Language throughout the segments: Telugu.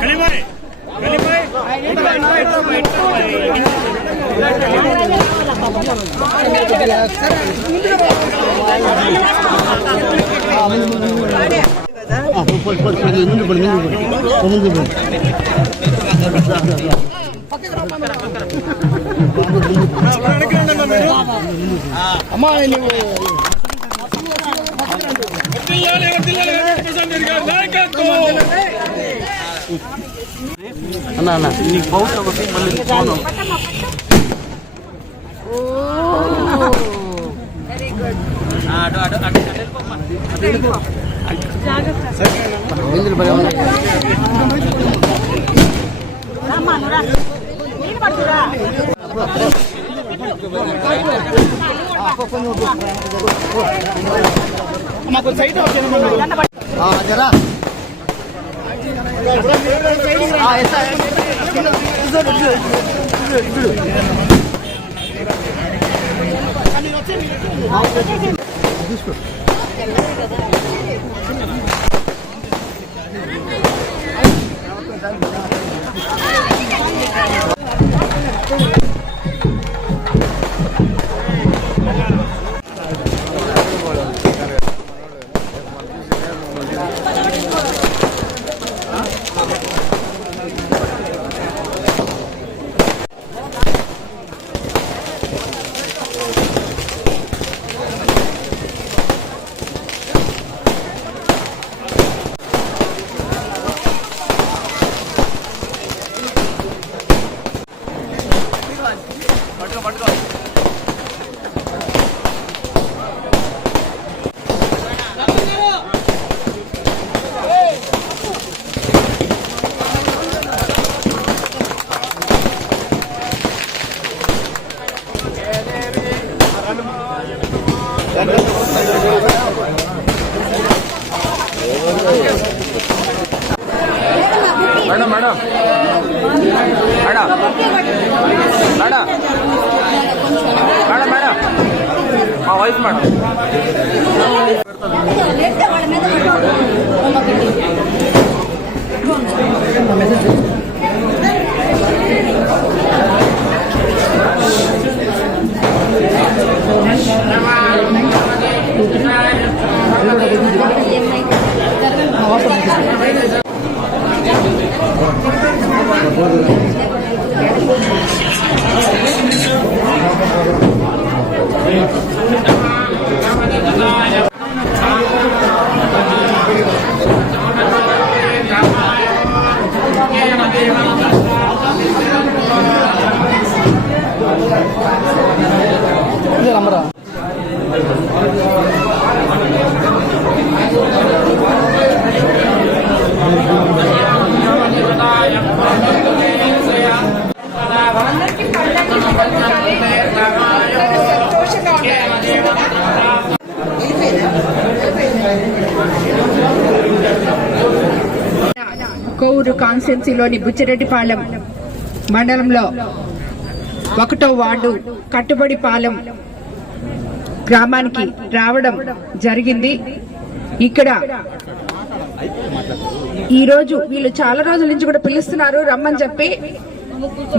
కలిమాయ్ కలిమాయ్ అమ్మా నువ్వు వర్ధిల్లాలి, వర్ధిల్లాలి, వెంకటప్రసాద్ రెడ్డి గారి నాయకత్వం. అన్న అన్న నీ బౌట్ ఒకటి మళ్ళీ మాకు సైట్ జరా ఆ, ఎస్తా, ఇటు, ఇటు, madam madam. Madam. Madam. Madam madam. ಹಾಂ wife madam message Amen. Kovur కాన్స్టిట్యున్సీలోని Buchireddypalem మండలంలో ఒకటో వార్డు కట్టుబడిపాలెం గ్రామానికి రావడం జరిగింది. ఇక్కడ ఈరోజు వీళ్ళు చాలా రోజుల నుంచి కూడా పిలుస్తున్నారు రమ్మని చెప్పి.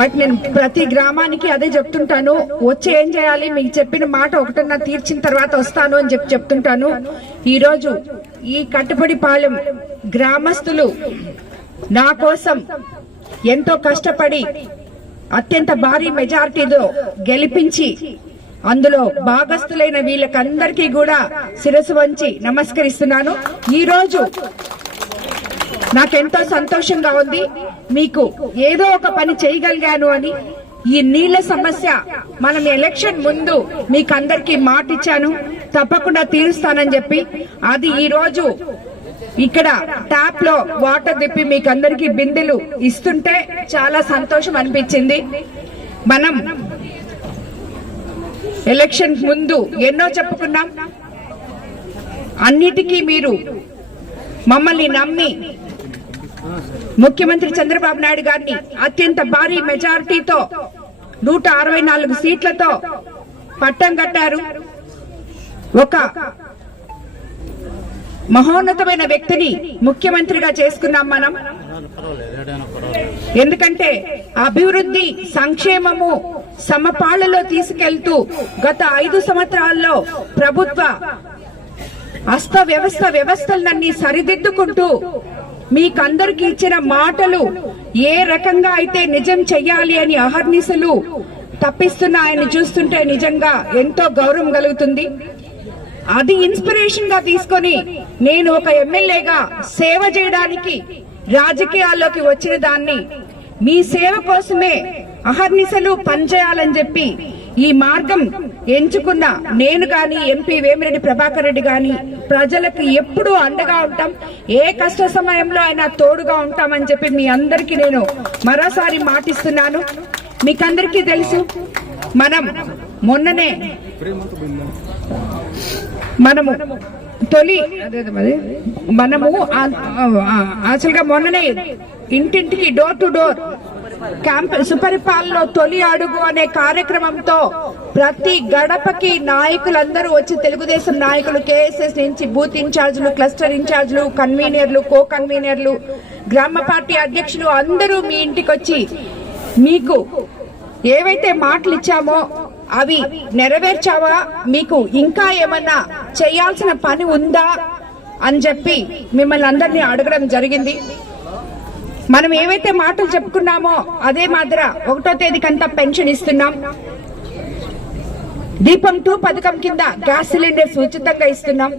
బట్ నేను ప్రతి గ్రామానికి అదే చెప్తుంటాను. వచ్చి ఏం చేయాలి? మీకు చెప్పిన మాట ఒకటన్నా తీర్చిన తర్వాత వస్తాను అని చెప్పి చెప్తుంటాను. ఈరోజు ఈ కట్టుబడి పాలెం గ్రామస్తులు నా కోసం ఎంతో కష్టపడి అత్యంత భారీ మెజారిటీతో గెలిపించి అందులో భాగస్థులైన వీళ్ళకందరికీ కూడా శిరసు వంచి నమస్కరిస్తున్నాను. ఈరోజు నాకెంతో సంతోషంగా ఉంది. మీకు ఏదో ఒక పని చేయగలిగాను అని ఈ నీళ్ళ సమస్య మనం ఎలక్షన్ ముందు మీకు అందరికీ మాట ఇచ్చాను తప్పకుండా తీరుస్తానని చెప్పి అది ఈరోజు ఇక్కడ ట్యాప్లో వాటర్ తిప్పి మీకు అందరికీ బిందెలు ఇస్తుంటే చాలా సంతోషం అనిపించింది. మనం ఎలక్షన్ ముందు ఎన్నో చెప్పుకున్నాం. అన్నిటికీ మీరు మమ్మల్ని నమ్మి ముఖ్యమంత్రి చంద్రబాబు నాయుడు గారిని అత్యంత భారీ మెజారిటీతో నూట అరవై నాలుగు సీట్లతో పట్టం కట్టారు. ఒక మహోన్నతమైన వ్యక్తిని ముఖ్యమంత్రిగా చేసుకున్నాం మనం. ఎందుకంటే అభివృద్ధి సంక్షేమము సమపాళ్ళలో తీసుకెళ్తూ గత ఐదు సంవత్సరాల్లో ప్రభుత్వ అస్త వ్యవస్థ వ్యవస్థలన్నీ సరిదిద్దుకుంటూ మీకందరికి ఇచ్చిన మాటలు ఏ రకంగా అయితే నిజం చెయ్యాలి అని అహర్నిశలు తప్పిస్తున్నాయని చూస్తుంటే నిజంగా ఎంతో గౌరవం కలుగుతుంది. అది ఇన్స్పిరేషన్గా తీసుకొని నేను ఒక ఎమ్మెల్యేగా సేవ చేయడానికి రాజకీయాల్లోకి వచ్చిన దాన్ని మీ సేవ కోసమే అహర్నిశలు పనిచేయాలని చెప్పి ఈ మార్గం ఎంచుకున్న నేను గాని ఎంపీ వేమిరెడ్డి ప్రభాకర్ రెడ్డి గాని ప్రజలకు ఎప్పుడూ అండగా ఉంటాం. ఏ కష్ట సమయంలో అయినా తోడుగా ఉంటామని చెప్పి మీ అందరికీ నేను మరోసారి మాటిస్తున్నాను. మీకందరికీ తెలుసు మనం మొన్ననే మనము తొలి మనము అసలుగా మొన్ననే ఇంటింటికి డోర్ టు డోర్ క్యాంప్ సుపరిపాలనలో తొలి అడుగు అనే కార్యక్రమంతో ప్రతి గడపకి నాయకులందరూ వచ్చి తెలుగుదేశం నాయకులు కేఎస్ఎస్ నుంచి బూత్ ఇన్ఛార్జ్లు క్లస్టర్ ఇన్ఛార్జ్లు కన్వీనర్లు కో కన్వీనర్లు గ్రామ పార్టీ అధ్యక్షులు అందరూ మీ ఇంటికి వచ్చి మీకు ఏవైతే మాటలు ఇచ్చామో అవి నెరవేర్చావా? మీకు ఇంకా ఏమన్నా చేయాల్సిన పని ఉందా? అని చెప్పి మిమ్మల్ని అందరినీ అడగడం జరిగింది. మనం ఏవైతే మాటలు చెప్పుకున్నామో అదే మాదిర ఒకటో తేదీకంతా పెన్షన్ ఇస్తున్నాం. దీపం టూ పథకం కింద గ్యాస్ సిలిండర్స్ ఉచితంగా ఇస్తున్నాం.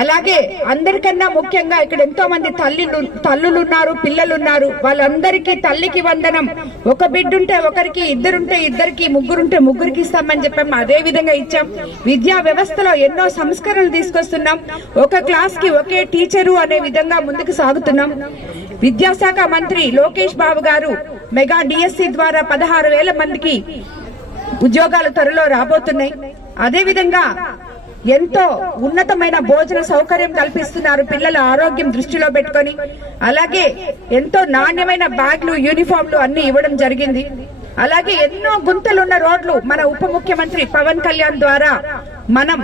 అలాగే అందరికన్నా ముఖ్యంగా ఇక్కడ ఎంతో మంది తల్లిలు తల్లులు ఉన్నారు పిల్లలు ఉన్నారు వాళ్ళందరికీ తల్లికి వందనం. ఒక బిడ్డుంటే ఒకరికి ఇద్దరుంటే ఇద్దరికి ముగ్గురుంటే ముగ్గురికి ఇస్తామని చెప్పాము అదే విధంగా ఇచ్చాం. విద్యా వ్యవస్థలో ఎన్నో సంస్కరణలు తీసుకొస్తున్నాం. ఒక క్లాస్కి ఒకే టీచరు అనే విధంగా ముందుకు సాగుతున్నాం. విద్యాశాఖ మంత్రి లోకేష్ బాబు గారు మెగా డిఎస్సి ద్వారా పదహారు వేల మందికి ఉద్యోగాలు త్వరలో రాబోతున్నాయి. అదేవిధంగా ఎంతో ఉన్నతమైన భోజన సౌకర్యం కల్పిస్తున్నారు పిల్లల ఆరోగ్యం దృష్టిలో పెట్టుకొని. అలాగే ఎంతో నాణ్యమైన బ్యాగ్లు యూనిఫామ్లు అన్ని ఇవ్వడం జరిగింది. అలాగే ఎన్నో గుంతలున్న రోడ్లు మన ఉప ముఖ్యమంత్రి పవన్ కళ్యాణ్ ద్వారా మనం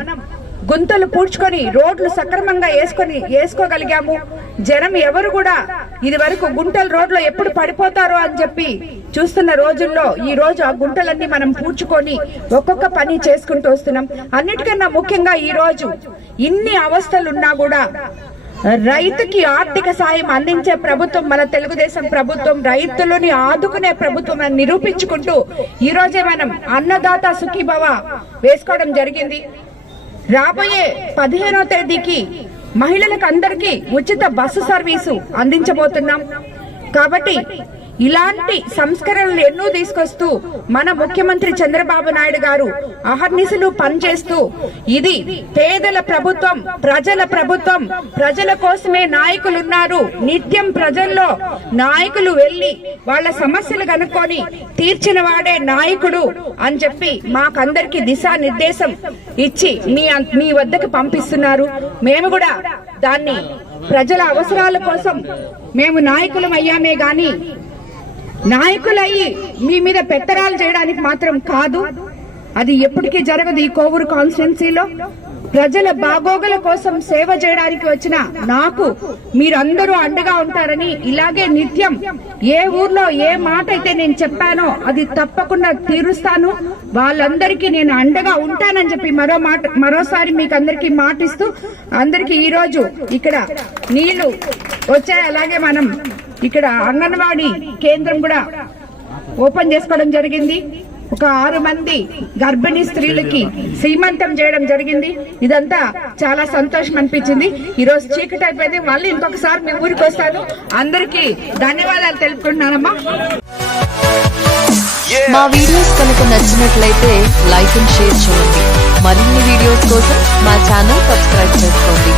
గుంతలు పూడ్చుకొని రోడ్లు సక్రమంగా వేసుకొని వేసుకోగలిగాము. జనం ఎవరు కూడా ఇది వరకు గుంటల రోడ్లో ఎప్పుడు పడిపోతారో అని చెప్పి చూస్తున్న రోజుల్లో ఈ రోజు ఆ గుంటలన్నీ మనం పూడ్చుకొని ఒక్కొక్క పని చేసుకుంటూ వస్తున్నాం. అన్నిటికన్నా ముఖ్యంగా ఈ రోజు ఇన్ని అవస్థలున్నా కూడా రైతుకి ఆర్థిక సాయం అందించే ప్రభుత్వం మన తెలుగుదేశం ప్రభుత్వం రైతులని ఆదుకునే ప్రభుత్వం అని నిరూపించుకుంటూ ఈ రోజే మనం అన్నదాత సుఖీభవ వేసుకోవడం జరిగింది. రాబోయే పదిహేనో తేదీకి మహిళలకు అందరికీ ఉచిత బస్సు సర్వీసు అందించబోతున్నాం. కాబట్టి ఇలాంటి సంస్కరణలు ఎన్నో తీసుకొస్తూ మన ముఖ్యమంత్రి చంద్రబాబు నాయుడు గారు అహర్నిశలు పనిచేస్తూ ఇది పేదల ప్రభుత్వం ప్రజల ప్రభుత్వం ప్రజల కోసమే నాయకులు ఉన్నారు నిత్యం ప్రజల్లో నాయకులు వెళ్ళి వాళ్ళ సమస్యలు కనుక్కొని తీర్చిన వాడే నాయకుడు అని చెప్పి మాకందరికి దిశానిర్దేశం ఇచ్చి మీ అం- మీ వద్దకు పంపిస్తున్నారు. మేము కూడా దాన్ని ప్రజల అవసరాల కోసం మేము నాయకులం అయ్యామే గాని నాయకులయ్యి మీ మీద పెత్తరాలు చేయడానికి మాత్రం కాదు. అది ఎప్పటికీ జరగదు ఈ కోవూరు కాన్స్టిట్యున్సీలో. ప్రజల బాగోగుల కోసం సేవ చేయడానికి వచ్చిన నాకు మీరందరూ అండగా ఉంటారని ఇలాగే నిత్యం ఏ ఊర్లో ఏ మాట అయితే నేను చెప్పానో అది తప్పకుండా తీరుస్తాను. వాళ్ళందరికీ నేను అండగా ఉంటానని చెప్పి మరో మాట మరోసారి మీకు అందరికీ మాటిస్తూ అందరికీ ఈరోజు ఇక్కడ నీళ్ళు వచ్చాయి. అలాగే మనం ఇక్కడ అంగన్వాడీ కేంద్రం కూడా ఓపెన్ చేసుకోవడం జరిగింది. ఒక ఆరు మంది గర్భిణీ స్త్రీలకి సీమంతం చేయడం జరిగింది. ఇదంతా చాలా సంతోషం అనిపించింది. ఈ రోజు చీకటి అయిపోయింది. మళ్ళీ ఇంకొకసారి మీ ఊరికి వస్తాను. అందరికీ ధన్యవాదాలు తెలుపుకుంటున్నానమ్మా. మా వీడియోస్ కనుక నచ్చినట్లయితే లైక్ అండ్ షేర్ చేయండి. మరిన్ని వీడియోస్ కోసం మా ఛానల్ సబ్స్క్రైబ్ చేసుకోండి.